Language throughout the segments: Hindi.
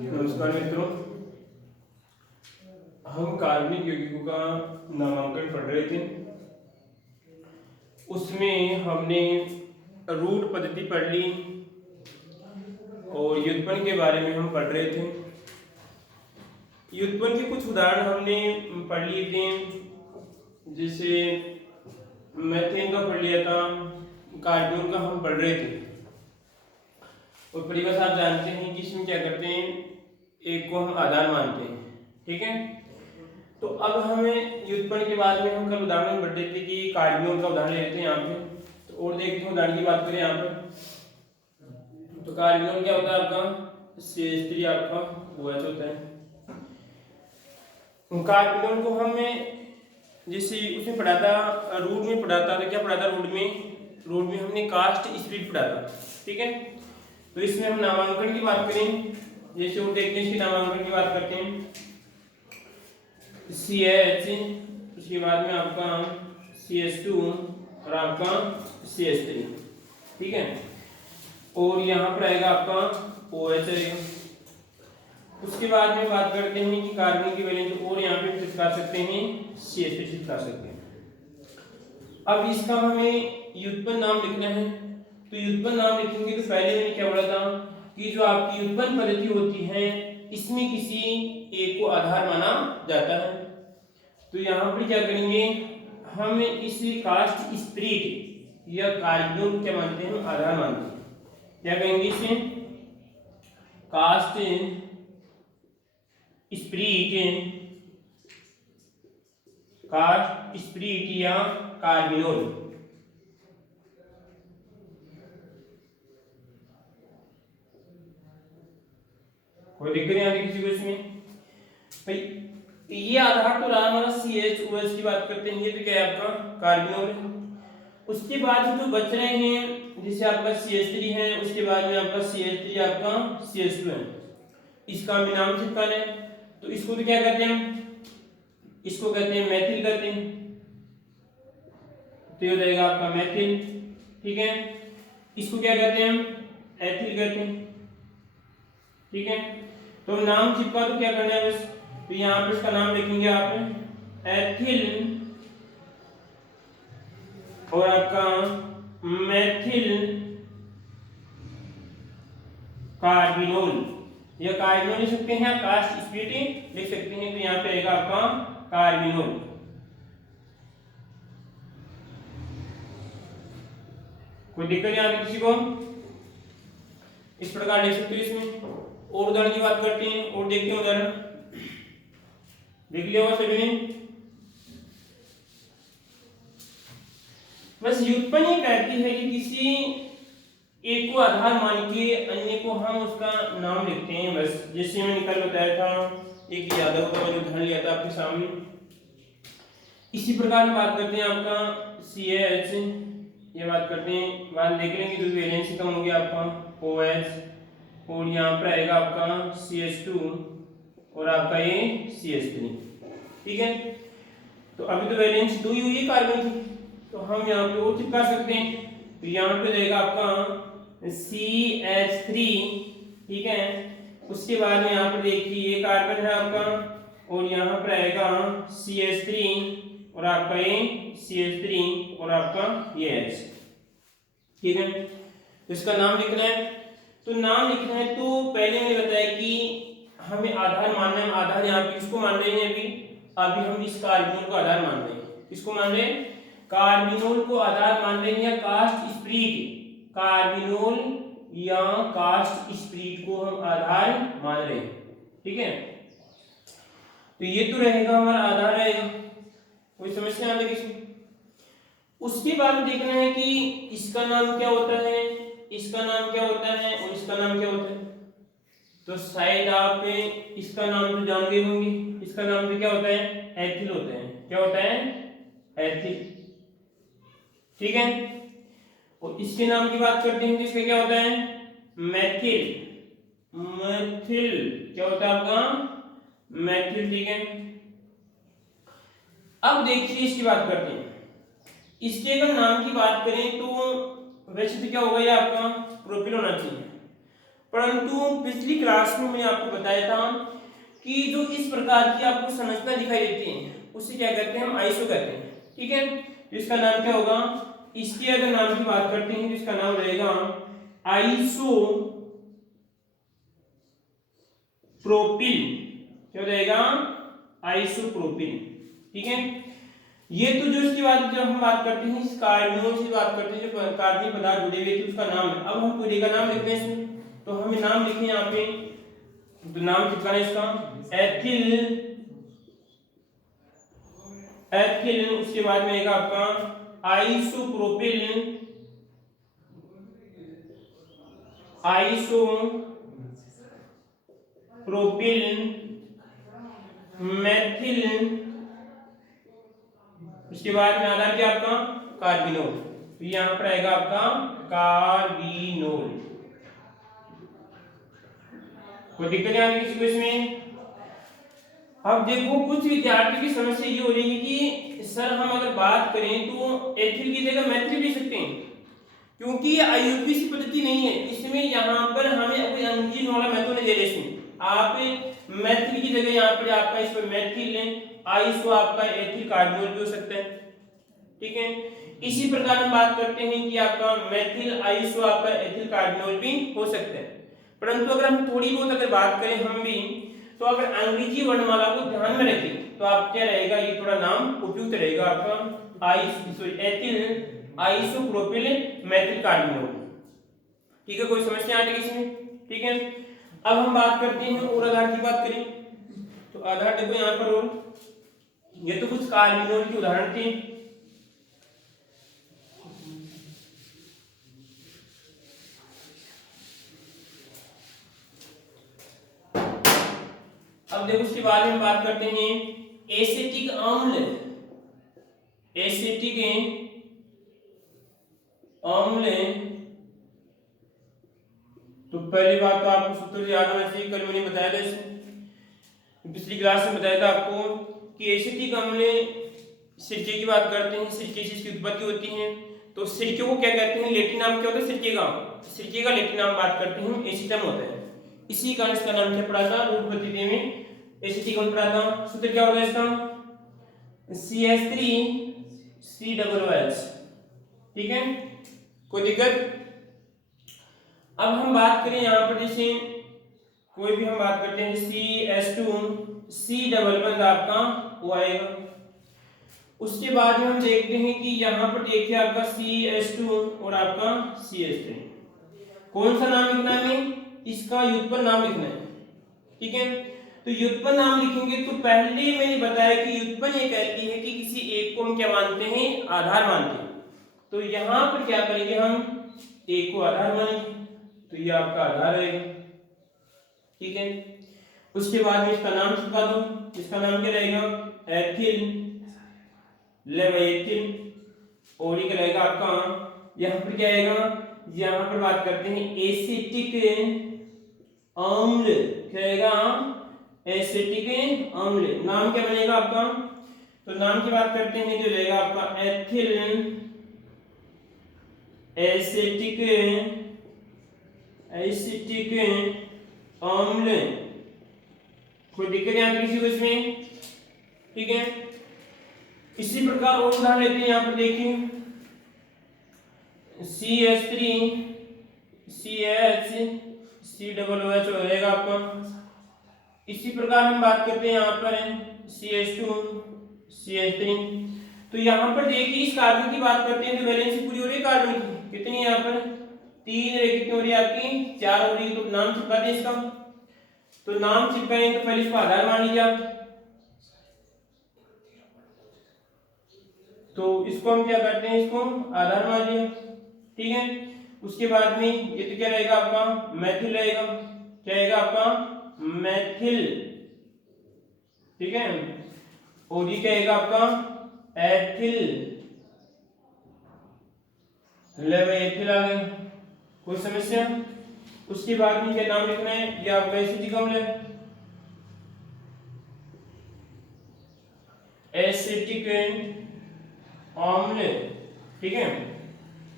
नमस्कार मित्रों, हम कार्बनिक यौगिकों का नामांकन पढ़ रहे थे। उसमें हमने रूट पद्धति पढ़ ली और व्युत्पन्न के बारे में हम पढ़ रहे थे। व्युत्पन्न के कुछ उदाहरण हमने पढ़ लिए थे, जैसे मेथेन का पढ़ लिया था, कार्बन का हम पढ़ रहे थे। और परिभाषा आप जानते हैं कि इसमें क्या करते हैं, एक को हम आधार मानते हैं, ठीक है। तो अब हमें व्युत्पन्न के बाद में हम कल उदाहरण पढ़ लेते कि कार्बन का उदाहरण लेते हैं यहाँ पे। तो और देखते हैं उदाहरण की बात करें यहाँ पे। तो कार्बन क्या होता है आपका CH3 आपका OH होता है। कार्बन को हमें जैसे उसमें पढ़ा था, रूट में पढ़ा था। तो क्या पढ़ा था रूट में हमने कास्ट स्प्लिट पढ़ा था, ठीक है। तो इसमें हम नामांकन की बात करें, जैसे वो देखते हैं इसके नामांकन की बात करते हैं। CH, उसके बाद में आपका CH2 और आपका CH3, ठीक है। और यहाँ पर आएगा आपका OH आएगा। उसके बाद में बात करते हैं कि कार्बन की वैलेंस और यहाँ पे चिपका सकते हैं, CH3 चिपका सकते हैं। अब इसका हमें व्युत्पन्न नाम लिखना है। तो व्युत्पन्न नाम लिखेंगे तो पहले मैंने क्या बोला था कि जो आपकी व्युत्पन्न पद्धति होती है इसमें किसी एक को आधार माना जाता है। तो यहाँ पर क्या करेंगे, हम इस कास्ट स्प्लिट या कार्बन क्या मानते हैं, आधार मानते हैं। क्या कहेंगे इसे, कास्ट स्प्लिट या कार्बिनोल। कोई दिक्कत नहीं आती किसी को इसमें भाई। ये आधार तो रहा हमारा CH-OH की बात करते हैं, ये तो क्या है आपका कार्बिनोल। उसके बाद जो बच रहे हैं, जैसे आपका CH3 है, उसके बाद में आपका CH3 आपका CH2 है, इसका भी नाम चिपकाना है। तो इसको तो क्या कहते हैं, इसको कहते हैं मैथिल कहते हैं। तो ये हो जाएगा आपका मैथिल, ठीक है। इसको क्या कहते हैं, एथिल कहते हैं, ठीक है। तो नाम चिपका तो क्या करना है बस, तो यहाँ पे इसका नाम लिखेंगे आप एथिल और आपका मैथिल कार्बिनोल, या कार्बिनोल लिख सकते हैं, कास्ट स्प्लिट लिख सकते हैं। तो यहाँ पे आएगा आपका कार्बिनोल। कोई दिक्कत नहीं आती किसी को, इस प्रकार लिख सकते हो इसमें। और उदाहरण की बात करते हैं और देखते हैं उदाहरण, देख लिया होगा सभी ने। बस व्युत्पन्न ये कहती है कि किसी एक को आधार मान के अन्य को हम उसका नाम लिखते हैं, बस। जैसे मैंने कल बताया था, एक यादव का मैंने उदाहरण लिया था आपके सामने। इसी प्रकार हम बात करते हैं आपका CH, ये बात करते हैं, बात देख लेंगे तो वैलेंसी कम हो गया आपका OH, और यहाँ पर आएगा आपका CH2 और आपका ये CH3, ठीक है। तो अभी तो वैलेंसी 2 ही हुई है कार्बन की, तो हम यहाँ पे और चिपका सकते हैं। तो यहाँ पे रहेगा आपका CH3, ठीक है। उसके बाद में यहाँ पर देखिए ये कार्बन है आपका, और यहाँ पर आएगा CH3 और आपका ये CH3 और आपका ये H, ठीक है। तो इसका नाम लिखना है। तो नाम लिखना है तो पहले मैंने बताया कि हमें आधार मानना है। आधार यहाँ पे किसको मान रहे हैं, अभी हम इस कार्बिनोल को आधार मान रहे हैं। किसको मान रहे हैं, कार्बिनोल को आधार मान रहे हैं, या कास्ट स्प्लिट, कार्बिनोल या कास्ट स्प्लिट को हम आधार मान रहे हैं, ठीक है। तो ये तो रहेगा हमारा आधार रहेगा, कोई समस्या नहीं किसी। उसके बाद देखना है कि इसका नाम क्या होता है, इसका नाम क्या होता है और इसका नाम क्या होता है। तो शायद आप इसका नाम तो जान गए होंगे, इसका नाम तो क्या होता है, एथिल होता है। क्या होता है, एथिल, ठीक है। और इसके नाम की बात करते हैं, इसका क्या होता है, मैथिल। मैथिल क्या होता है आपका, मैथिल, ठीक है। अब देखिए इसकी बात करते हैं। इसके अगर नाम की बात करें तो वैसे तो क्या होगा, ये आपका प्रोपिल होना चाहिए। परंतु पिछली क्लास में मैंने आपको बताया था कि जो इस प्रकार की आपको संरचना दिखाई देती है उसे क्या कहते हैं, हम आइसो कहते हैं। ठीक है, तो इसका नाम क्या होगा, इसके अगर नाम की बात करते हैं तो इसका नाम रहेगा आइसो प्रोपिल। क्या रहेगा, आइसोप्रोपिल। ठीक है, ये तो जो इसकी बात, जब हम बात करते हैं इस कार्बोनों से बात करते हैं, जो कार्बनिक पदार्थ जुड़े हुए थे उसका नाम है। अब हम पूरे का नाम लिखते हैं इसमें, तो हमें नाम लिखे यहाँ पे, तो नाम चिपकाना इसका एथिल, एथिल, उसके बाद में आएगा आपका आइसोप्रोपिल, आइसोप्रोपिल मेथिल, उसके बाद में आधा क्या आपका कार्बिनोल। तो यहां पर आएगा आपका कार्बिनोल। कोई दिक्कत नहीं आ रही किसी को इसमें? अब देखो कुछ विद्यार्थी की समस्या ये हो रही है कि सर हम अगर बात करें तो एथिल की जगह मैथिल ले सकते हैं, क्योंकि ये आईयूपीएसी पद्धति नहीं है, इसमें यहाँ पर हमें कोई अंग्रेजी वाला मेथड नहीं दे रहे। इसमें आप मैथिल की जगह यहाँ पर आपका इस पर मैथिल लें, आइसो आपका एथिल कार्बोल भी हो सकता है। ठीक है, इसी प्रकार हम बात करते हैं कि आपका मैथिल आइसो आपका एथिल कार्बोल भी हो सकता है। परंतु अगर हम थोड़ी बहुत अगर बात करें हम भी, तो अगर अंग्रेजी वर्णमाला को ध्यान में रखें तो आप क्या रहेगा, ये थोड़ा नाम उपयुक्त रहेगा आपका iso ethyl isopropyl methyl carbinol. ठीक है, कोई समस्या आ रही है इसमें? ठीक है, अब हम बात करते हैं और आधार की बात करें तो आधार देखो यहाँ पर, और ये तो कुछ कार्बिनोल की उदाहरण थी। अब देखो उसके बाद में हम बात करते हैं एसिटिक अम्ल, एसिटिक अम्ल। तो पहली बात तो आपको सूत्र याद होना चाहिए, कल मैंने बताया था इसमें, पिछली क्लास में बताया था आपको कि एसिटिक अम्ल सिरके की बात करते हैं, सिरके से इसकी उत्पत्ति होती है। तो सिरके को क्या कहते हैं, लेटिन नाम क्या होता है सिरके का, सिरके का लेटिन नाम बात करते हैं एसिटम होता है। इसी कारण इसका नाम क्या पड़ा था, उत्पत्ति में एसिटिक अम्ल पड़ा था। सूत्र क्या होता है इसका, CH3COOH। ठीक है, कोई दिक्कत? अब हम बात करें यहाँ पर, जैसे कोई भी हम बात करते हैं CH2C डबल बंद आपका वो आएगा। उसके बाद में हम देखते हैं कि यहाँ पर देखिए आपका CH2 और आपका CH3, कौन सा नाम लिखना है, इसका व्युत्पन्न नाम लिखना है। ठीक है, तो व्युत्पन्न नाम लिखेंगे तो पहले मैंने बताया कि व्युत्पन्न ये कहती है कि किसी एक को हम क्या मानते हैं, आधार मानते हैं। तो यहाँ पर क्या करेंगे, हम एक को आधार मानेंगे, तो ये आपका आधार रहेगा। ठीक है, उसके बाद में इसका नाम चिपका दो, इसका नाम क्या रहेगा, एथिल लेवेथिल, और ये क्या रहेगा आपका, यहाँ पर क्या आएगा, यहाँ पर बात करते हैं एसिटिक अम्ल, क्या रहेगा, एसिटिक अम्ल। नाम क्या बनेगा आपका, तो नाम की बात करते हैं जो रहेगा आपका एथिल एसिटिक अम्ल। कोई दिक्कत यहाँ किसी को इसमें? ठीक है, इसी प्रकार और उदाहरण लेते हैं। यहाँ पर देखिए CH3CHCOOH हो जाएगा आपका। इसी प्रकार हम बात करते हैं यहाँ पर CH2CH3। तो यहाँ पर देखिए इस कार्बन की बात करते हैं तो वैलेंसी पूरी हो रही है कार्बन की, कितनी है यहाँ पर 3 रे, कितनी हो रही है आपकी 4 हो रही है। तो नाम चिपका दें इसका, तो नाम चिपकाएं तो पहले इसको आधार मान लीजिए आप, तो इसको हम क्या करते हैं, इसको आधार मान लिया। ठीक है, उसके बाद में ये तो क्या रहेगा आपका मैथिल रहेगा, क्या रहेगा आपका मैथिल। ठीक है, और ये क्या रहेगा आपका एथिल लेवेथिल आ गया। कोई समस्या? उसके बाद में क्या नाम लिखना है, ये आपका एसिटिक अम्ल है, एसिटिक अम्ल। ठीक है,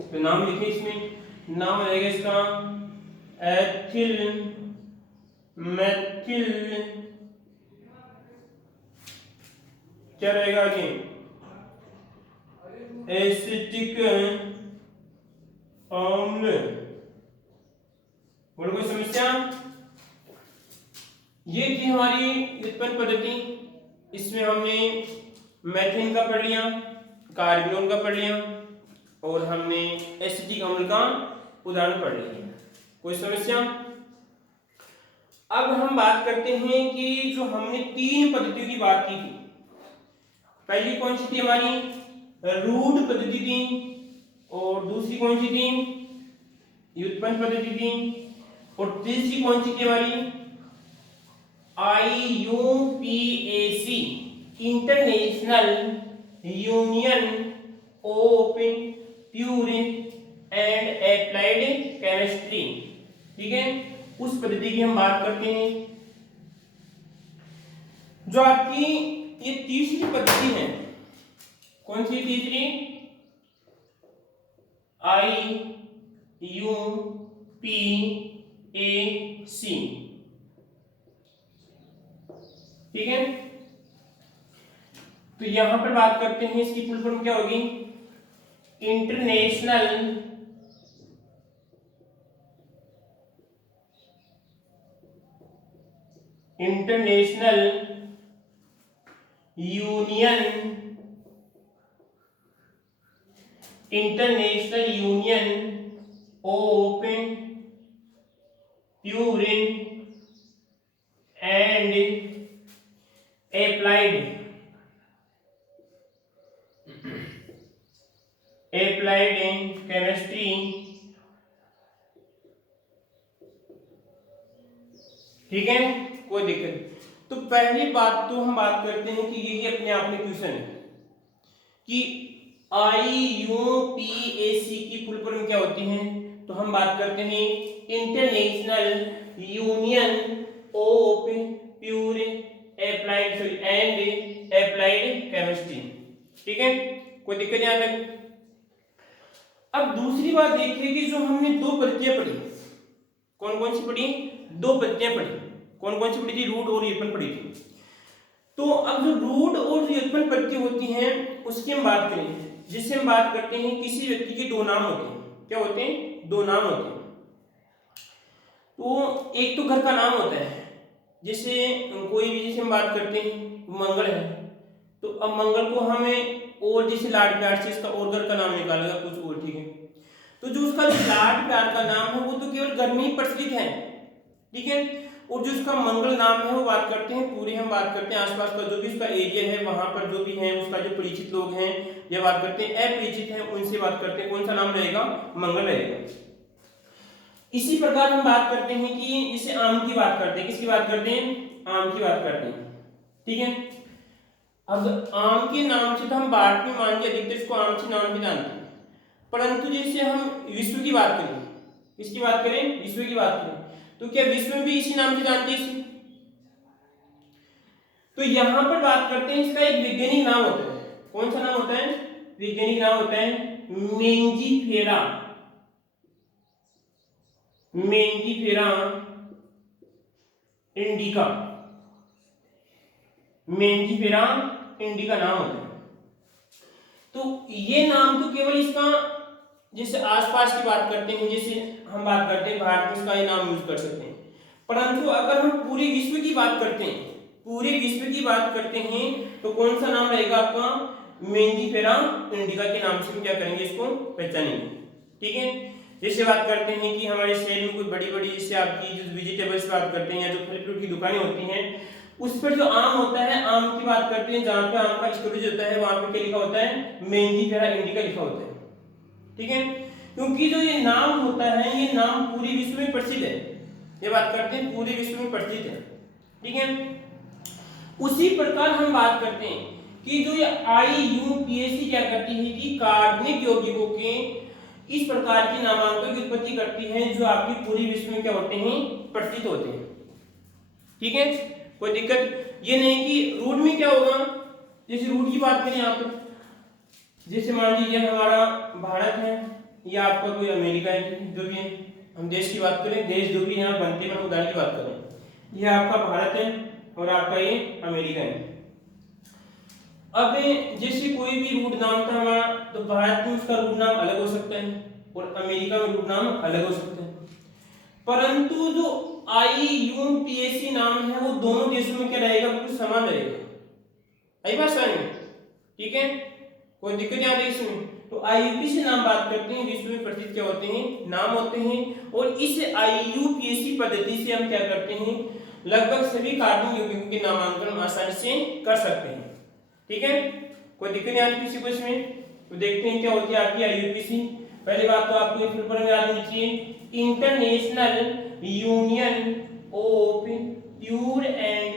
तो नाम लिखिए, इसमें नाम रहेगा इसका एथिल मेथिल क्या रहेगा आगे, एसिटिक अम्ल। बोलो कोई समस्या? ये थी हमारी व्युत्पन्न पद्धति। इसमें हमने मेथेन का पढ़ लिया, कार्बोन का पढ़ लिया और हमने एसिटिक अम्ल का उदाहरण पढ़ लिया। कोई समस्या? अब हम बात करते हैं कि जो हमने तीन पद्धतियों की बात की थी, पहली कौन सी थी हमारी, रूढ़ पद्धति थी, और दूसरी कौन सी थी, व्युत्पन्न पद्धति थी, और तीसरी कौन सी थी हमारी, IUPAC, international union of pure and applied chemistry. ठीक है, उस पद्धति की हम बात करते हैं। जो आपकी ये तीसरी पद्धति है, कौन सी तीसरी, IUPAC। ठीक है, तो यहां पर बात करते हैं इसकी फुल फॉर्म क्या होगी, international union of pure and applied chemistry. ठीक है, कोई दिक्कत। तो पहली बात तो हम बात करते हैं कि ये अपने आप में क्वेश्चन है कि IUPAC की फुल फॉर्म क्या होती है। तो हम बात करते हैं international union of pure and applied chemistry. ठीक है, कोई दिक्कत यहां तक? अब दूसरी बात देखिए कि जो हमने दो पद्धतियां पढ़ी, कौन कौन सी पढ़ी, दो पद्धतियां पढ़ी, कौन कौन सी पढ़ी थी, रूट और व्युत्पन्न पढ़ी थी। तो अब जो रूट और व्युत्पन्न पद्धति होती हैं उसकी हम बात करेंगे, जिससे हम बात करते हैं किसी व्यक्ति के दो नाम होते हैं। क्या होते हैं, दो नाम होते हैं। तो एक तो घर का नाम होता है, जैसे कोई भी, जैसे हम बात करते हैं मंगल है, तो अब मंगल को हमें और जैसे लाड प्यार से इसका और घर का नाम निकालेगा कुछ और। ठीक है, तो जो उसका लाड प्यार का नाम है वो तो केवल घर में ही प्रचलित है। ठीक है, और जो उसका मंगल नाम है वो बात करते हैं पूरे, हम बात करते हैं आसपास का जो भी उसका एरिया है वहां पर जो भी है उसका जो परिचित लोग हैं या बात करते हैं अपरिचित हैं उनसे बात करते हैं, कौन सा नाम रहेगा, मंगल रहेगा। इसी प्रकार हम बात करते हैं कि जैसे आम की बात करते हैं, किसकी बात करते हैं, आम की बात करते हैं। ठीक है, अब आम के नाम से तो हम बात में मान के अधिकतर इसको आम से नाम भी जानते हैं, परंतु जैसे हम विश्व की बात करें, किसकी बात करें, विश्व की बात करें, तो क्या विश्व में भी इसी नाम से जानते हैं इसे? तो यहां पर बात करते हैं इसका एक वैज्ञानिक नाम होता है, कौन सा नाम होता है, वैज्ञानिक नाम होता है मेंजिफेरा, मेंजिफेरा इंडिका, मेंजिफेरा इंडिका नाम होता है। तो ये नाम तो केवल इसका जैसे आसपास की बात करते हैं, जैसे हम बात करते हैं भारत में इसका ये नाम यूज कर सकते हैं, परंतु अगर हम पूरे विश्व की बात करते हैं, पूरे विश्व की बात करते हैं तो कौन सा नाम रहेगा आपका, मेंजिफेरा इंडिका के नाम से हम क्या करेंगे, इसको पहचानेंगे। ठीक है, जैसे बात करते हैं कि हमारे शहर में कोई बड़ी बड़ी जैसे आपकी जो वेजिटेबल्स बात करते हैं या जो फल फ्रूट की दुकानें होती हैं उस पर जो आम होता है, आम की बात करते हैं, जहां पे आम का स्टोरेज होता है वहां पे क्या लिखा होता है, मेंजिफेरा इंडिका लिखा होता है। ठीक है, क्योंकि जो ये नाम होता है ये नाम पूरे विश्व में प्रसिद्ध है, ये बात करते हैं पूरे विश्व में प्रसिद्ध है। ठीक है, उसी प्रकार हम बात करते हैं कि जो ये IUPAC क्या करती है कि कार्बनिक यौगिकों के इस प्रकार के नामांकन की उत्पत्ति करती है जो आपकी पूरी विश्व में क्या होते हैं, प्रसिद्ध होते हैं। ठीक है, कोई दिक्कत ये नहीं कि रूट में क्या होगा, जैसे रूट की बात करें यहाँ पर, जैसे मान लीजिए हमारा भारत है या आपका कोई अमेरिका है जो भी है, हम देश की बात करें, देश जो भी यहाँ बनते हैं, उदाहरण की बात करें, यह आपका भारत है और आपका ये अमेरिका है। अब जैसे कोई भी रूट नाम था हमारा, तो भारत में उसका रूट नाम अलग हो सकता है और अमेरिका में रूट नाम अलग हो सकता है, परंतु जो IUPAC नाम है वो दोनों देशों में क्या रहेगा, बिल्कुल समान रहेगा। आई बात समझ में? ठीक है, कोई दिक्कत यहाँ देखिए इसमें। तो IUPAC नाम बात करते हैं विश्व में प्रसिद्ध क्या होते हैं, नाम होते हैं, और इस IUPAC पद्धति से हम क्या करते हैं, लगभग सभी कार्बन यौगिकों के नामांकन आसानी से कर सकते हैं। ठीक है, कोई दिक्कत नहीं आती किसी को इसमें। तो देखते हैं क्या होती है आपकी IUPAC। पहली बात तो आपको फुल फॉर्म याद होनी चाहिए, international union of pure and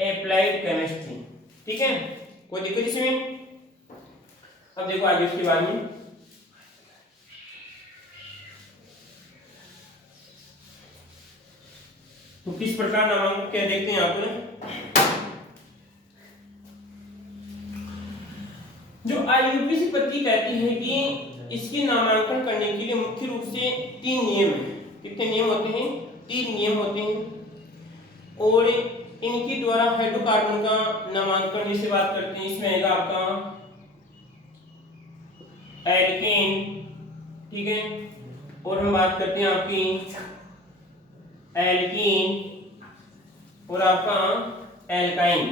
applied chemistry. ठीक है, कोई दिक्कत इसमें? अब देखो आगे उसके बाद में तो किस प्रकार नामांकन क्या देखते हैं यहाँ पर। जो IUPAC पद्धति कहती है कि इसके नामांकन करने के लिए मुख्य रूप से 3 नियम है। कितने नियम होते हैं? 3 नियम होते हैं, और इनके द्वारा हाइड्रोकार्बन का नामांकन जैसे बात करते हैं, इसमें आएगा आपका एल्केन, ठीक है, और हम बात करते हैं आपकी एल्कीन और आपका एल्काइन,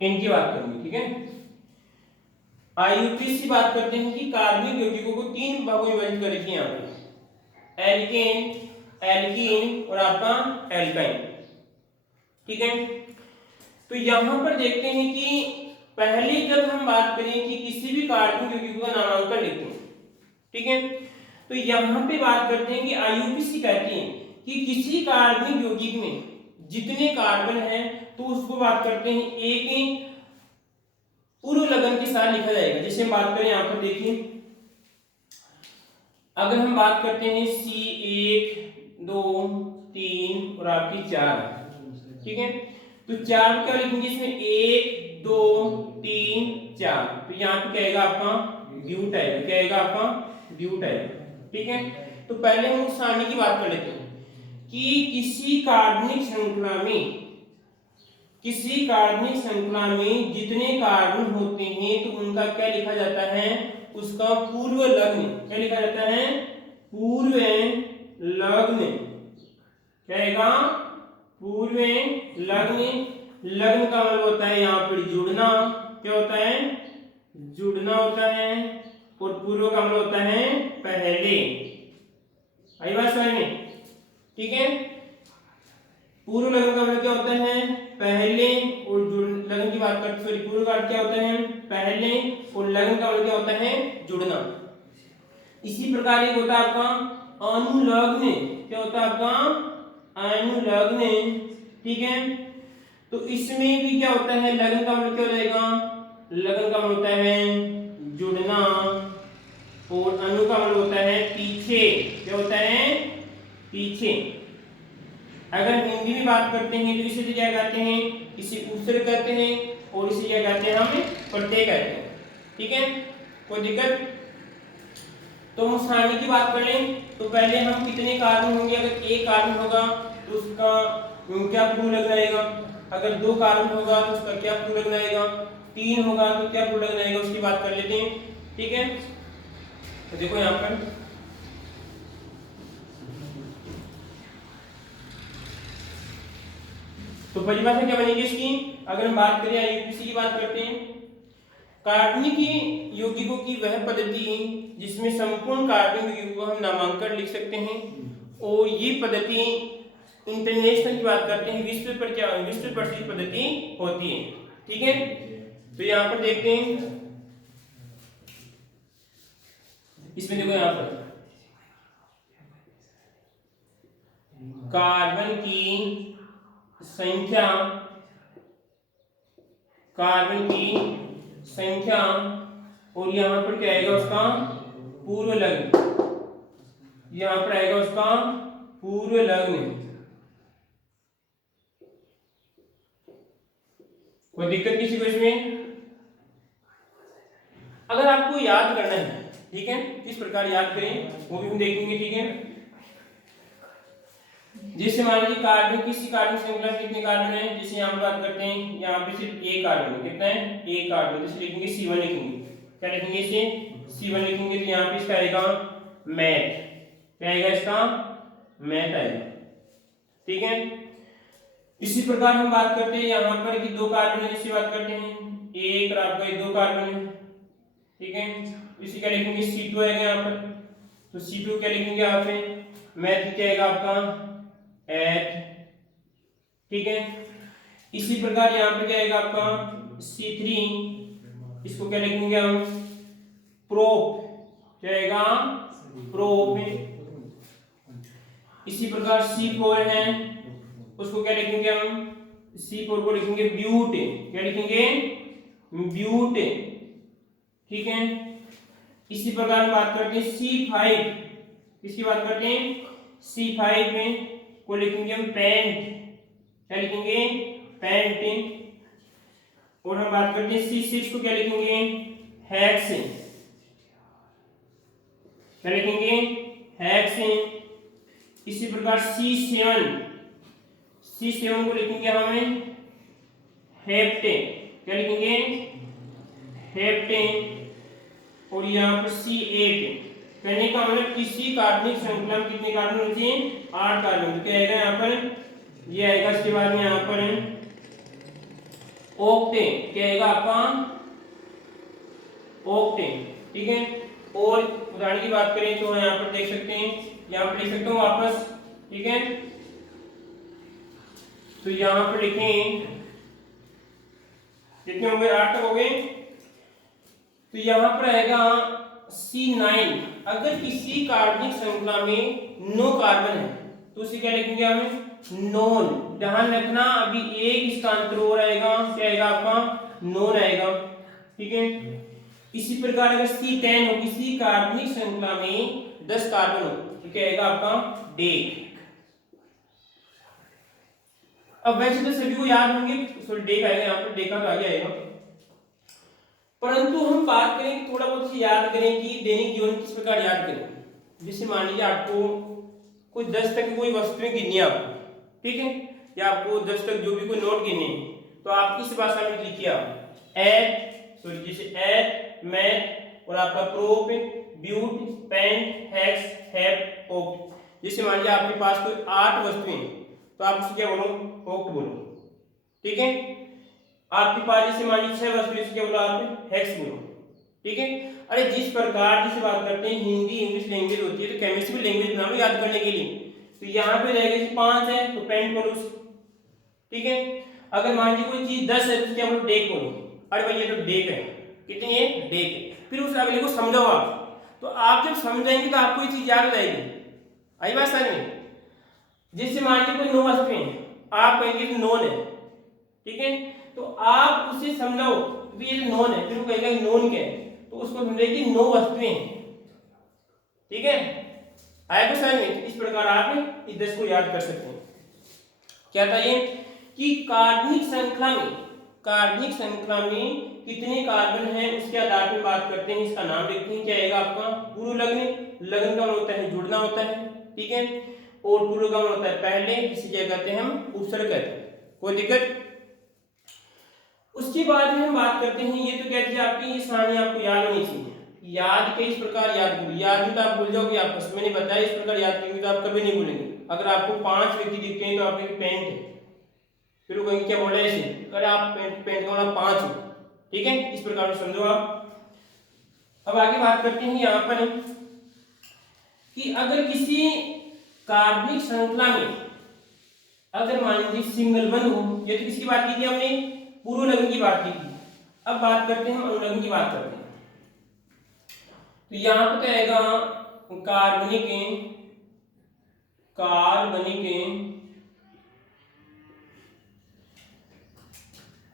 इनकी बात करेंगे। ठीक है, IUPAC बात करते हैं कि कार्बनिक यौगिकों को 3 भागों में विभाजित कर रखिए यहाँ पे, एल्केन, एल्कीन और आपका एल्काइन। ठीक है, तो यहां पर देखते हैं कि पहले जब हम बात करें कि किसी भी कार्बनिक यौगिक का नामांकन लिखते हैं, ठीक है, तो यहां पे बात करते हैं कि IUPAC कहती है कि किसी कार्बनिक यौगिक में जितने कार्बन हैं तो उसको बात करते हैं एक पूर्व लगन के साथ लिखा जाएगा। जैसे हम बात करें यहां पर देखिए, अगर हम बात करते हैं C1 2 3 और आपकी 4, ठीक है, तो 4 क्या लिखेंगे इसमें, 1 2 3 4, तो यहाँ पे क्या आएगा आपका ब्यूटाइल, क्या आएगा आपका ब्यूटाइल। ठीक है, तो पहले हम उस सारणी की बात कर लेते हैं कि किसी कार्बनिक श्रृंखला में जितने कार्बन होते हैं तो उनका क्या लिखा जाता है, उसका पूर्व लग्न, क्या लिखा जाता है, पूर्व लग्न, क्या आएगा, पूर्व लग्न। लग्न का मतलब होता है यहाँ पर जुड़ना, क्या होता है, जुड़ना होता है, और पूर्व का मतलब होता है पहले। आई बात समझ में? ठीक है, पूर्व लग्न का मतलब क्या होता है, पहले, और लग्न की बात करते, सॉरी, पूर्व का क्या होता है, पहले, और लग्न का मतलब क्या होता है, जुड़ना। इसी प्रकार एक होता है आपका अनुलग्न, क्या होता है आपका अनुलग्न। ठीक है, तो इसमें भी क्या होता है, लग्न का मतलब क्या हो जाएगा, लग्न का मतलब होता है जुड़ना, और अनु का मतलब होता है पीछे, क्या होता है, पीछे। अगर हिंदी में बात करते हैं तो इसे क्या कहते हैं, इसे उपसर्ग कहते हैं, और इसे क्या कहते हैं, हम प्रत्यय कहते हैं। ठीक है, कोई दिक्कत? तो हम सारणी की बात करें तो पहले हम कितने कार्बन होंगे, अगर एक कार्बन होगा तो उसका क्या पूर्व लग्न आएगा, अगर 2 कार्बन होगा तो उसका क्या पूर्व लग्न आएगा, 3 होगा तो क्या पूर्व लग्न आएगा, उसकी बात कर लेते हैं। ठीक है, तो देखो यहाँ पर तो परिभाषा क्या बनेगी इसकी, अगर हम बात करें IUPAC की बात करते हैं, कार्बनिक यौगिकों की वह पद्धति जिसमें संपूर्ण कार्बनिक यौगिकों को हम नामांकन लिख सकते हैं, और ये पद्धति इंटरनेशनल की बात करते हैं, विश्व प्रसिद्ध पद्धति होती है। ठीक है, तो यहाँ पर देखते हैं, इसमें देखो यहाँ पर कार्बन की संख्या, और यहाँ पर क्या आएगा उसका पूर्व लग्न, यहाँ पर आएगा उसका पूर्व लग्न। कोई दिक्कत किसी को इसमें? अगर आपको याद करना है ठीक है, किस प्रकार याद करें वो भी हम देखेंगे। ठीक है, जैसे मान लीजिए कार्बन, किसी कार्बन श्रृंखला में कितने कार्बन है, जैसे यहाँ पर बात करते हैं, यहाँ पे सिर्फ एक कार्बन है, कितना है, एक कार्बन, जैसे लिखेंगे C1 लिखेंगे, क्या लिखेंगे इसे, C1 लिखेंगे, तो यहाँ पे इसका आएगा मैथ, क्या आएगा इसका, मैथ आएगा। ठीक है, इसी प्रकार हम बात करते हैं यहाँ पर कि दो कार्बन है, जिससे बात करते हैं, एक और आपका दो कार्बन है। ठीक है, इसी क्या लिखेंगे, C2 आएगा यहाँ पर, तो C2 क्या लिखेंगे आप, मैथ क्या आएगा आपका एट। ठीक है, इसी प्रकार यहाँ पे क्या आएगा आपका C3, इसको क्या लिखेंगे हम, प्रोप, क्या आएगा प्रोप। इसी प्रकार C4 है, उसको क्या लिखेंगे हम, C4 को लिखेंगे ब्यूट, क्या लिखेंगे ब्यूट। ठीक है, इसी प्रकार बात करते हैं C5, किसकी बात करते हैं, C5 में को लिखेंगे हम पेंट, क्या लिखेंगे पेंट। और हम बात करते हैं C6 को क्या लिखेंगे हेक्स, क्या लिखेंगे हेक्स। इसी प्रकार C7 को लिखेंगे हमें हेप्टे, क्या लिखेंगे हेप्टे। और यहाँ पर C8 कहने का मतलब किसी कार्बनिक श्रृंखला में कितने कार्बन होते हैं, 8 कार्बन, तो क्या आएगा यहाँ पर, ये आएगा। इसके बाद में यहाँ पर ऑक्टेन, क्या आएगा आपका ऑक्टेन। ठीक है, और उदाहरण की बात करें तो यहाँ पर देख सकते हैं, यहाँ पर लिख सकता हूँ वापस। ठीक है, तो यहाँ पर लिखें कितने हो गए, 8 तक हो गए। तो यहाँ पर आएगा C9, अगर किसी कार्बनिक श्रृंखला में 9 कार्बन है तो उसे क्या लिखेंगे हमें नॉन। ध्यान रखना अभी एक इसका अंतर और आएगा, क्या आएगा आपका नॉन आएगा। ठीक है, इसी प्रकार अगर C10 हो, किसी कार्बनिक श्रृंखला में 10 कार्बन हो तो क्या आएगा आपका डेक। अब वैसे तो सभी को याद होंगे, सॉरी डेक आएगा यहाँ पर, डेका तो आगे आएगा, परंतु हम बात करें थोड़ा बहुत याद करें कि दैनिक जीवन किस प्रकार याद करें। जैसे मान लीजिए आपको कोई 10 तक कोई वस्तुएं गिननी है आपको, ठीक है, या आपको 10 तक जो भी कोई नोट गिने तो आप किस भाषा में लिखिए आप जैसे एड, मैथ और आपका prop, but, pent, hex, hept, oct. जैसे मान लीजिए आपके पास कोई 8 वस्तुएं तो आप उसे क्या बोलो, ऑक्ट बोलो। ठीक है, आपके पास जैसे मान लीजिए 6 वस्तुएं, क्या बोलो आप हेक्स बोलो। ठीक है, अरे जिस प्रकार जैसे बात करते हैं हिंदी इंग्लिश लैंग्वेज होती है तो केमिस्ट्री लैंग्वेज बना लो याद करने के लिए, तो यहाँ पे रहेगा 5 है तो पेंट बोलो। ठीक है, अगर मान लीजिए कोई चीज 10 है तो क्या बोलो डेक बोलो। अरे भाई ये तो डेक है, कितनी है डेक है। फिर उस अगले को समझाओ आप, तो आप जब समझाएंगे तो आपको ये चीज याद हो जाएगी। आई बात समझ में। जैसे मान लीजिए कोई 9 वस्तुएं हैं, आप कहेंगे कि नॉन है, ठीक है, तो आप उसे समझाओ कि ये नॉन है, फिर वो कहेगा नॉन क्या है, तो उसको समझेगी 9 वस्तुएं। ठीक है, आया कुछ समझ में। इस प्रकार आप इस 10 को याद कर सकते हैं। क्या था ये कि कार्बनिक श्रृंखला में कितने कार्बन हैं उसके आधार पर बात करते हैं, इसका नाम लिखते हैं, क्या आएगा आपका पूर्व लग्न। लग्न का मतलब होता है जुड़ना होता है, ठीक है, और पूर्व का मतलब होता है पहले, इसे क्या कहते हैं हम उपसर्ग कहते हैं। कोई दिक्कत। उसके बाद में हम बात करते हैं, ये तो कहते हैं आपकी ये सारणी आपको याद होनी चाहिए। याद के इस प्रकार याद करो, याद भी तो आप भूल जाओगे, आपस मैंने बताया इस प्रकार याद करेंगे तो आप कभी नहीं भूलेंगे। अगर आपको 5 व्यक्ति दिखते हैं तो आप कहेंगे पेंट है, फिर वो कहेंगे क्या बोल रहे हैं, अरे आप पेंट का मतलब 5 हो। ठीक है, इस प्रकार से समझो आप। अब आगे बात करते हैं यहाँ पर कि अगर किसी कार्बनिक श्रृंखला में अगर मान लीजिए सिंगल बंध हो, ये तो किसकी बात की थी हमने, पूर्व लग्न की बात की थी। अब बात करते हैं हम अनुलग्न की बात करते हैं। तो यहां पर क्या आएगा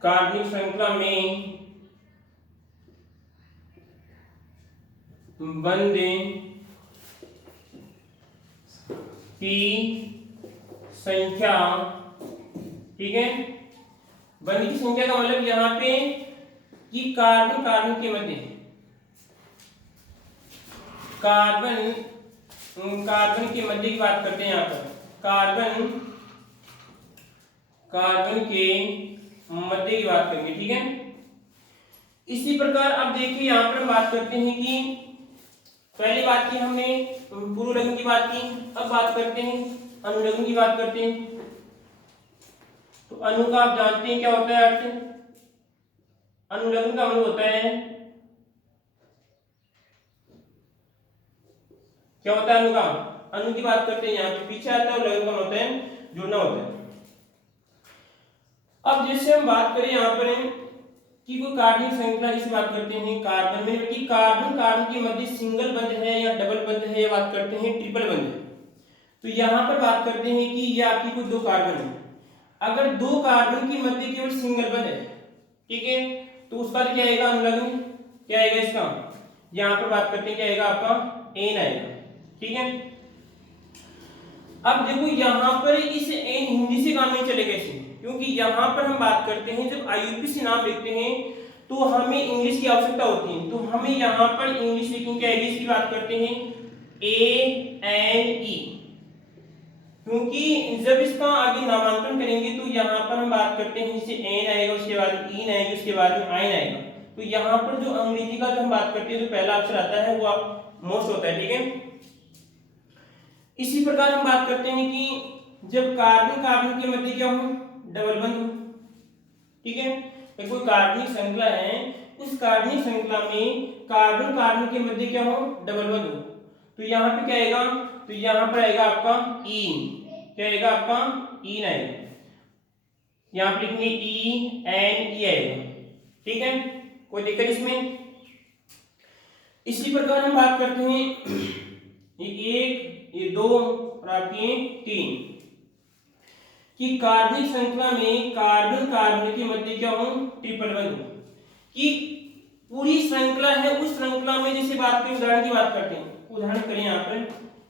कार्बनिक श्रृंखला में बंधे की संख्या, ठीक है, बंध की संख्या का मतलब यहाँ पे कि कार्बन के मध्य कार्बन कार्बन के मध्य की बात करते हैं यहाँ पर, कार्बन के मध्य की बात करेंगे, ठीक है। इसी प्रकार अब देखिए यहाँ पर हम बात करते हैं कि पहली बात की हमने पूर्व लग्न की बात की, अब बात करते हैं अनुलग्न की बात करते हैं। तो अनु का आप जानते हैं क्या होता है अर्थ, अनुलग्न का मतलब होता है, क्या होता है अनु का, अनु की बात करते हैं यहाँ पे पीछे आता है, और लग्न का होता है जुड़ना होता है। अब जैसे हम बात करें यहाँ पर कि कोई कार्बनिक श्रृंखला जिसे बात करते हैं कार्बन में, कि कार्बन के मध्य सिंगल बंध है या डबल बंध है, या बात करते हैं ट्रिपल बंध है। तो यहाँ पर बात करते हैं कि ये आपकी कुछ दो कार्बन है, अगर दो कार्बन के मध्य केवल सिंगल बंध है, ठीक है, तो उसका क्या आएगा अनुलग्न, क्या आएगा इसका, यहाँ पर बात करते हैं क्या आएगा आपका एन आएगा, ठीक है। अब देखो यहाँ पर इस एन हिंदी से काम नहीं चलेगा इसे, क्योंकि यहाँ पर हम बात करते हैं जब आईयूपीएसी नाम लिखते हैं तो हमें इंग्लिश की आवश्यकता होती है, तो हमें यहाँ पर इंग्लिश लिखने क्या आएगी, इसकी बात करते हैं ANE, क्योंकि जब इसका आगे नामांकन करेंगे तो यहाँ पर हम बात करते हैं जैसे एन आएगा, उसके बाद में इन आएगी, उसके बाद में आइन आएगा। तो यहाँ पर जो अंग्रेजी का जो हम बात करते हैं जो पहला अक्षर आता है वो मोस्ट होता है, ठीक है। इसी प्रकार हम बात करते हैं कि जब कार्बन के मध्य क्या हो, डबल बंध हो, ठीक है। तो कोई कार्बनिक श्रृंखला है, उस कार्बनिक श्रृंखला में कार्बन के मध्य क्या हो, डबल बंध हो, तो यहाँ पे क्या आएगा, तो यहाँ पर आएगा आपका ईन, क्या आएगा आपका ईन आएगा, यहाँ पर लिखेंगे ENE आएगा, ठीक है, कोई दिक्कत इसमें। इसी प्रकार हम बात करते हैं एक, ये दो और आपकी तीन, कि कार्बनिक श्रृंखला में कार्बन के मध्य क्या हो, ट्रिपल बंध हो, कि पूरी श्रृंखला है उस श्रृंखला में जैसे बात करें उदाहरण की बात करते हैं, उदाहरण करें यहाँ पर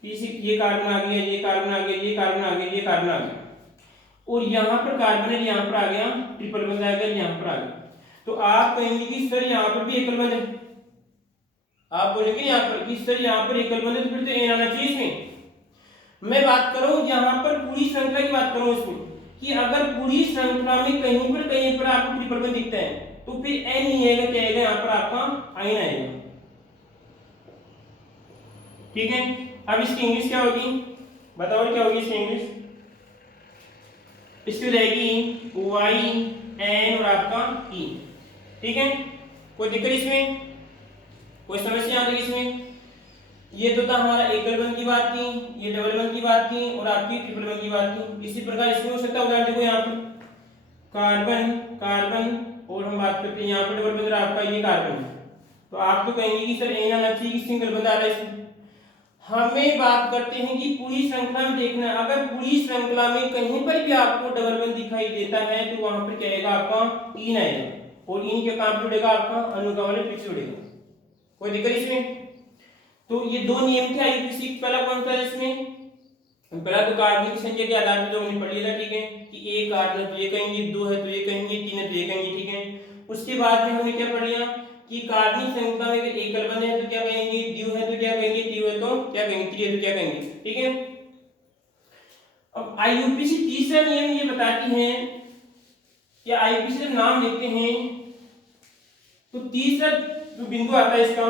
ये कार्बन आ गया, ये कार्बन आ गया, ये कार्बन आ गया, ये कार्बन आ गया, और यहाँ पर कार्बन है, यहाँ पर आ गया ट्रिपल बंध आ गया, यहाँ पर आ गया। तो आप कहेंगे कि सर यहाँ पर भी एकल बंध है, आप बोलेंगे यहाँ पर कि सर यहाँ पर एकल बंध है, तो फिर तो एन आना चाहिए इसमें। मैं बात करूं यहाँ पर पूरी श्रृंखला की बात करूं इसमें, कि अगर पूरी श्रृंखला में कहीं पर आपको ट्रिपल बंध दिखता है तो फिर एन नहीं आएगा, क्या आएगा यहाँ पर आपका आइन आएगा, ठीक है। अब इसकी इंग्लिश क्या होगी, बताओ क्या होगी इसकी इंग्लिश, इसकी हो जाएगी YN और आपका E, ठीक है। कोई दिक्कत इसमें, कोई समस्या आ रही इसमें। ये तो था हमारा एकल बंध की बात की, ये डबल बंध की बात की, और आपकी ट्रिपल बंध की बात की। इसी प्रकार इसमें हो सकता है उदाहरण देखो यहाँ पर कार्बन और हम बात करते हैं यहाँ पर डबल बंध आपका ये कार्बन है, तो आप तो कहेंगे कि सर एन आना चाहिए, सिंगल बंध आ रहा है इसमें। हमें बात करते हैं कि पूरी श्रृंखला में देखना, अगर पूरी श्रृंखला में कहीं पर भी आपको डबल बंध दिखाई देता है तो वहां पर क्या आएगा आपका इन आएगा, और इन के काम जुड़ेगा आपका अनु का वाले पीछे जुड़ेगा। कोई दिक्कत इसमें। तो ये दो नियम थे आईयूपीएसी, पहला कौन सा है इसमें, पहला तो कार्बन की संख्या के आधार पर जो हमने पढ़ लिया था, ठीक है, कि एक कार्बन है तो ये कहेंगे, दो है तो ये कहेंगे, तीन है तो ये कहेंगे, ठीक है। उसके बाद में हमने क्या पढ़ लिया कि कार्बनिक श्रृंखला में अगर एकल बंध है तो क्या कहेंगे, द्विव है तो क्या कहेंगे, त्रिव है तो क्या कहेंगे, त्रि है तो क्या कहेंगे, ठीक है। अब आईयूपीएसी तीसरा नियम ये बताती है कि आईयूपीएसी जब नाम लिखते हैं तो तीसरा जो बिंदु आता है इसका,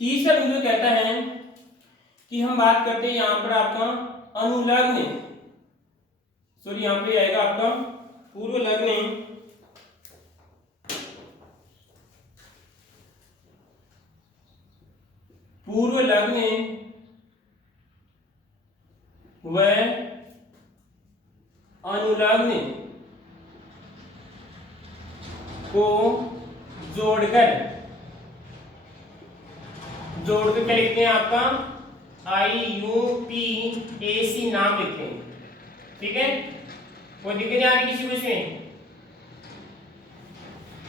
तीसरा बिंदु कहता है कि हम बात करते हैं यहां पर आपका अनुलग्न, सॉरी यहां पे आएगा आपका पूर्व लग्न, पूर्व लग्न व अनुलग्न को जोड़कर क्या लिखते हैं आपका IUPAC नाम लिखते हैं, ठीक है। कोई दिक्कत नहीं आ रही किसी को इसमें।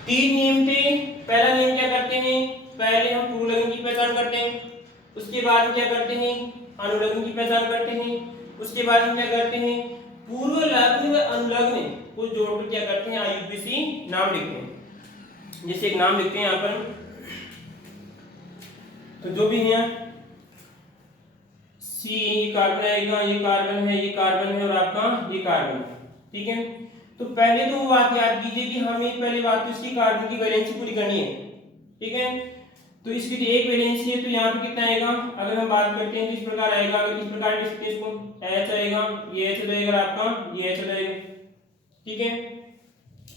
तीन नियम थे, पहला नियम क्या करते हैं, पहले हम पूर्व लग्न की पहचान करते हैं, उसके बाद क्या करते हैं अनुलग्न की पहचान करते हैं, उसके बाद हम क्या करते हैं पूर्व लग्न व अनुलग्न को जोड़कर क्या करते हैं आईयूपीएसी नाम लिखते हैं। जैसे एक नाम लिखते हैं यहाँ पर, तो जो भी है सी, ये कार्बन आएगा, ये कार्बन है, ये कार्बन है और आपका ये कार्बन है, ठीक है। तो पहले तो वो बात याद कीजिए कि हमें पहले बात तो इसकी कार्बन की वैलेंसी पूरी करनी है, ठीक है। तो इसकी जो एक वैलेंसी है तो यहाँ पे कितना आएगा, अगर हम बात करते हैं तो इस प्रकार आएगा, अगर इस प्रकार लिखते हैं इसको, H आएगा, ये H हो जाएगा आपका, ये H हो जाएगा, ठीक है।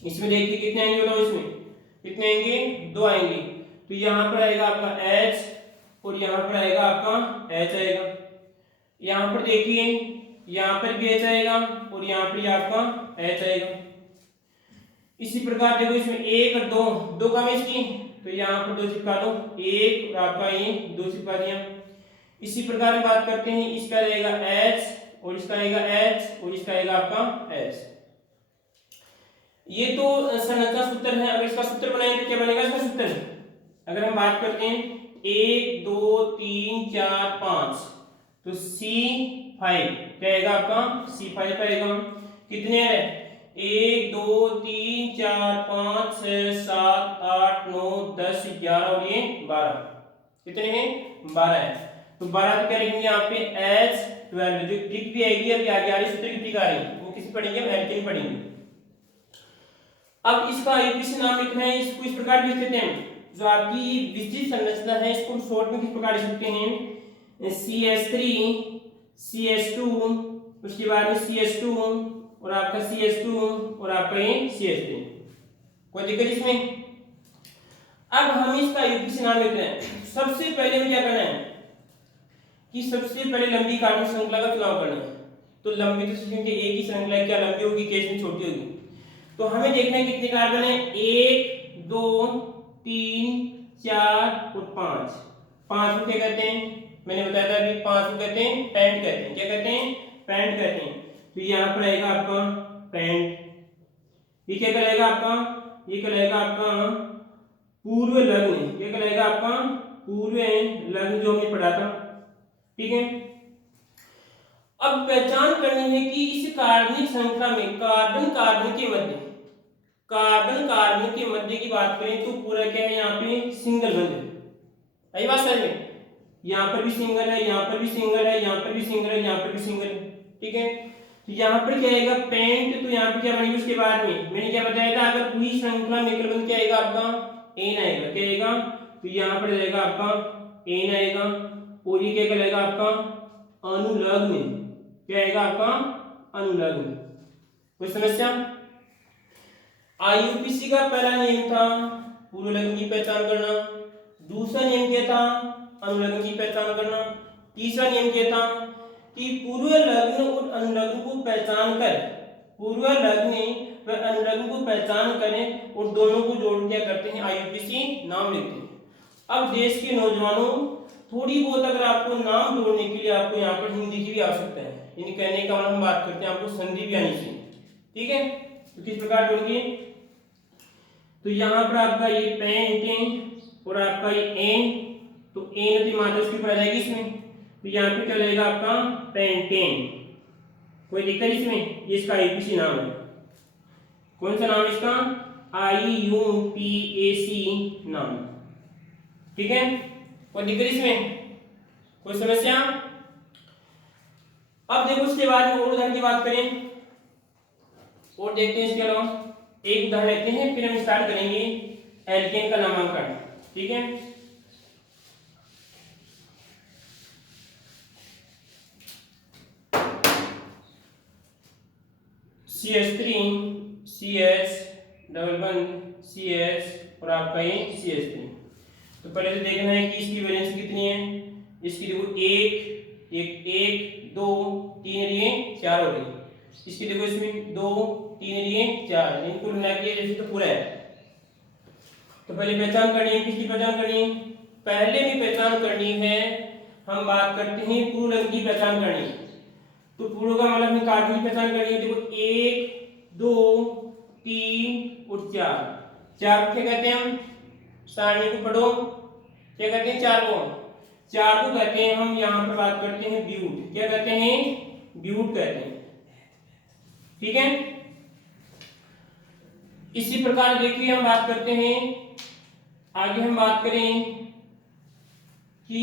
इसमें देखिए कितने आएंगे बताओ, इसमें कितने आएंगे, 2 आएंगे। तो यहाँ पर आएगा आपका H और यहाँ पर आएगा आपका H आएगा। यहाँ पर देखिए यहाँ पर भी H आएगा और यहाँ पर आपका H आएगा। इसी प्रकार देखो इसमें 1 और 2 कम है इसकी, तो यहाँ पर 2 चिपका दो, 1 और आपका ये 2 चिपका दिया। इसी प्रकार हम बात करते हैं, इसका रहेगा H और इसका आएगा H और इसका आएगा आपका H। ये तो संरचना सूत्र है। अगर इसका सूत्र बनाएंगे तो क्या बनेगा इसका सूत्र, अगर हम बात करते हैं 1 2 3 4 5, तो C5 क्या आएगा आपका, C5 आएगा। कितने है, 1 2 3 4 5 6 7 8 9 10 11 और ये 12, कितने हैं, 12 है। तो 12 तो क्या लिखेंगे यहाँ पे H12, जो ट्रिक भी आएगी अभी आगे आ रही सूत्र की ट्रिक आ रही है, वो किसी पढ़ेंगे, हम एल्केन पढ़ेंगे। अब इसका आईयूपीएसी नाम लिखना है, इसको इस प्रकार लिख देते हैं, जो आपकी विस्तृत संरचना है इसको शॉर्ट में किस प्रकार लिख सकते हैं, CH3 CH2, उसके बाद में CH2 और आपका CH2 और आपका ये CH3, कोई दिक्कत इसमें। अब हम इसका आईयूपीएसी नाम लिख रहे हैं। सबसे पहले हमें क्या करना है कि सबसे पहले लंबी कार्बन श्रृंखला का चुनाव करना है। तो लंबी तो क्योंकि एक ही श्रृंखला है, क्या लंबी होगी केस में छोटी होगी। तो हमें देखना है कितने कार्बन है, 1 2 3 4 और 5। 5 को क्या कहते हैं, मैंने बताया था अभी, 5 को कहते हैं पेंट कहते हैं, क्या कहते हैं, पेंट कहते हैं। तो यहाँ पर आएगा आपका पेंट, ये क्या कहलाएगा आपका, ये कहलाएगा आपका पूर्व लग्न, ये कहलाएगा आपका पूर्व लग्न, जो हमने पढ़ा था, ठीक है। अब पहचान करनी है कि इस कार्बनिक श्रृंखला में कार्बन कार्बन के मध्य, कार्बन कार्बन के मध्य की बात करें तो पूरा क्या है यहाँ पे सिंगल बंध है, आई बात समझ में। यहाँ पर भी सिंगल है, यहाँ पर भी सिंगल है, यहाँ पर भी सिंगल है, यहाँ पर भी सिंगल है, ठीक है। तो यहाँ पर क्या आएगा पेंट, तो यहाँ पे क्या बनेगा उसके बाद में मैंने क्या बताया था, अगर पूरी श्रृंखला में एकल बंध क्या आएगा आपका एन आएगा, क्या आएगा, तो यहाँ पर जाएगा आपका एन आएगा और ये क्या कहलाएगा आपका अनुलग्न, क्या आएगा आपका अनुलग्न। कोई समस्या। आईयूपीएसी का पहला नियम था पूर्व लग्न की पहचान करना, दूसरा नियम क्या था, अनुलग्न की पहचान करना, तीसरा नियम क्या था कि पूर्व लग्न और अनुलग्न को पहचान कर, पूर्व लग्न व अनुलग्न को पहचान करें और दोनों को जोड़ क्या करते हैं, आईयूपीएसी नाम लेते हैं। अब देश के नौजवानों, थोड़ी बहुत अगर आपको नाम जोड़ने के लिए आपको यहाँ पर हिंदी की भी आवश्यकता है, यानी कहने का हम बात करते हैं आपको संधि भी आनी चाहिए, ठीक है। तो किस प्रकार जोड़िए, तो यहाँ पर आपका ये पेंट और आपका ये एन, तो एन की मात्रा उसकी ऊपर आ जाएगी इसमें, तो यहाँ पे क्या रहेगा आपका पेंटेन, कोई दिक्कत इसमें, ये इसका आईयूपीएसी नाम है। कौन सा नाम इसका, आईयूपीएसी नाम, ठीक है। कोई दिक्कत इसमें, कोई समस्या। अब देखो उसके बाद में और उदाहरण की बात करें और देखते हैं, इसके अलावा एक उदाहरण लेते हैं, फिर हम स्टार्ट करेंगे एल्केन का नामांकन, ठीक है। CH3 CH डबल बंद CH और आपका ये CH3। तो पहले तो देखना है कि इसकी वैलेंसी कितनी है, इसकी देखो 1 1 1 2 3 ये 4 हो गई, इसकी देखो इसमें 2 3 ये 4, इनको मिला के जैसे तो पूरा है। तो पहले पहचान करनी है, किसकी पहचान करनी है, पहले भी पहचान करनी है, हम बात करते हैं पूर्व लग्न की पहचान करनी है। तो पूर्व का मतलब हमें कार्बन की पहचान करनी है, देखो 1 2 3 और 4, 4 को क्या कहते हैं, हम सारणी को पढ़ो, क्या कहते हैं, 4 को कहते हैं हम यहाँ पर बात करते हैं ब्यूट, क्या कहते हैं, ब्यूट कहते हैं, ठीक है। इसी प्रकार देखिए हम बात करते हैं आगे हम बात करें कि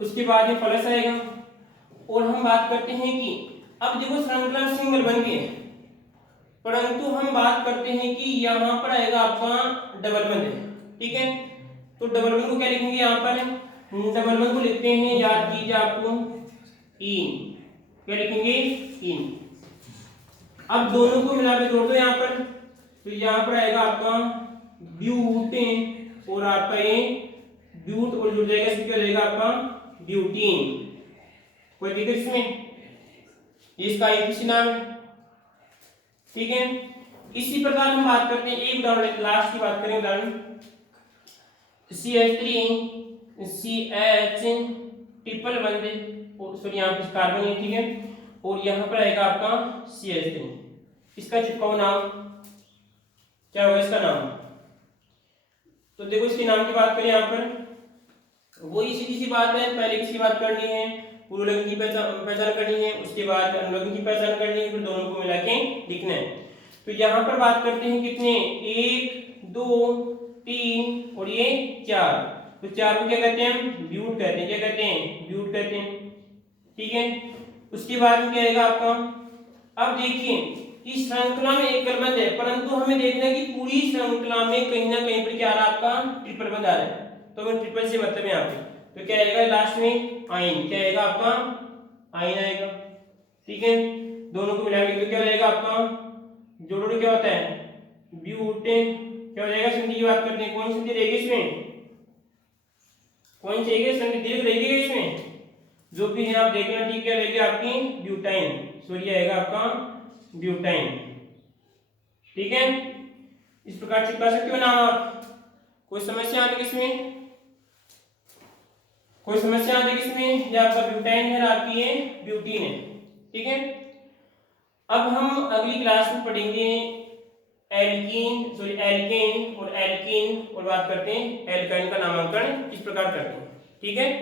उसके बाद ये प्लस आएगा, और हम बात करते हैं कि अब देखो श्रृंखला सिंगल बन गए, परंतु हम बात करते हैं कि यहाँ पर आएगा आपका डबल बंद है, ठीक है। तो डबल बंद को क्या लिखेंगे, यहाँ पर डबल बंद को लिखते हैं, याद कीजिए आपको इन, क्या लिखेंगे इन। अब दोनों को मिला के जोड़ दो यहाँ पर, तो यहाँ पर आएगा आपका ब्यूटेन, और आपका ये ब्यूट और जुड़ जाएगा, इसमें क्या रहेगा आपका ब्यूटीन। कोई दिक्कत इसमें, इसका एक नाम है, ठीक है। इसी प्रकार हम बात करते हैं एक उदाहरण, लास्ट की बात करें उदाहरण CH3 CH ट्रिपल बंद, और सॉरी यहाँ पे कार्बन है, ठीक है, और यहाँ पर आएगा आपका CH3, इसका चिपकाओ नाम क्या होगा, इसका नाम। तो देखो इसके नाम की बात करें यहाँ पर, वही सीधी सी बात है, पहले किसकी बात करनी है, पूर्वलग्न की पहचान करनी है, उसके बाद अनुलग्न की पहचान करनी है, फिर दोनों को मिला के लिखना है। तो यहाँ पर बात करते हैं कितने, 1 2 3 और ये 4, तो 4 को क्या कहते हैं, ब्यूट कहते हैं, क्या कहते हैं, ब्यूट कहते हैं, ठीक है। उसके बाद में क्या आएगा आपका, अब देखिए इस श्रृंखला में एक बंद है, परंतु हमें देखना है कि पूरी श्रृंखला में कहीं ना कहीं पर क्या आ रहा है, आपका ट्रिपल बंद आ रहा है, तो हमें ट्रिपल से मतलब यहाँ पे, तो क्या आएगा लास्ट में आयन, क्या आएगा आपका आयन आएगा, ठीक है। दोनों को मिलाएंगे तो क्या रहेगा आपका, जोड़ों क्या होता है ब्यूटेन, क्या हो जाएगा, संधि की बात करते हैं, कौन सी संधि रहेगी इसमें, कौन चाहिए संधि दीर्घ रहेगी इसमें, जो भी है आप देखना, ठीक है, रहेगी आपकी ब्यूटाइन, सॉरी आएगा आपका ब्यूटाइन, ठीक है। इस प्रकार चिपका सकते हो नाम आप। कोई समस्या आती है इसमें, कोई समस्या आती है इसमें, ये आपका ब्यूटाइन है, आपकी ये ब्यूटीन है, ठीक है। अब हम अगली क्लास में पढ़ेंगे एल्कीन, सॉरी एल्केन और एल्कीन, और बात करते हैं एल्काइन का नामांकन किस प्रकार करते हैं, ठीक है।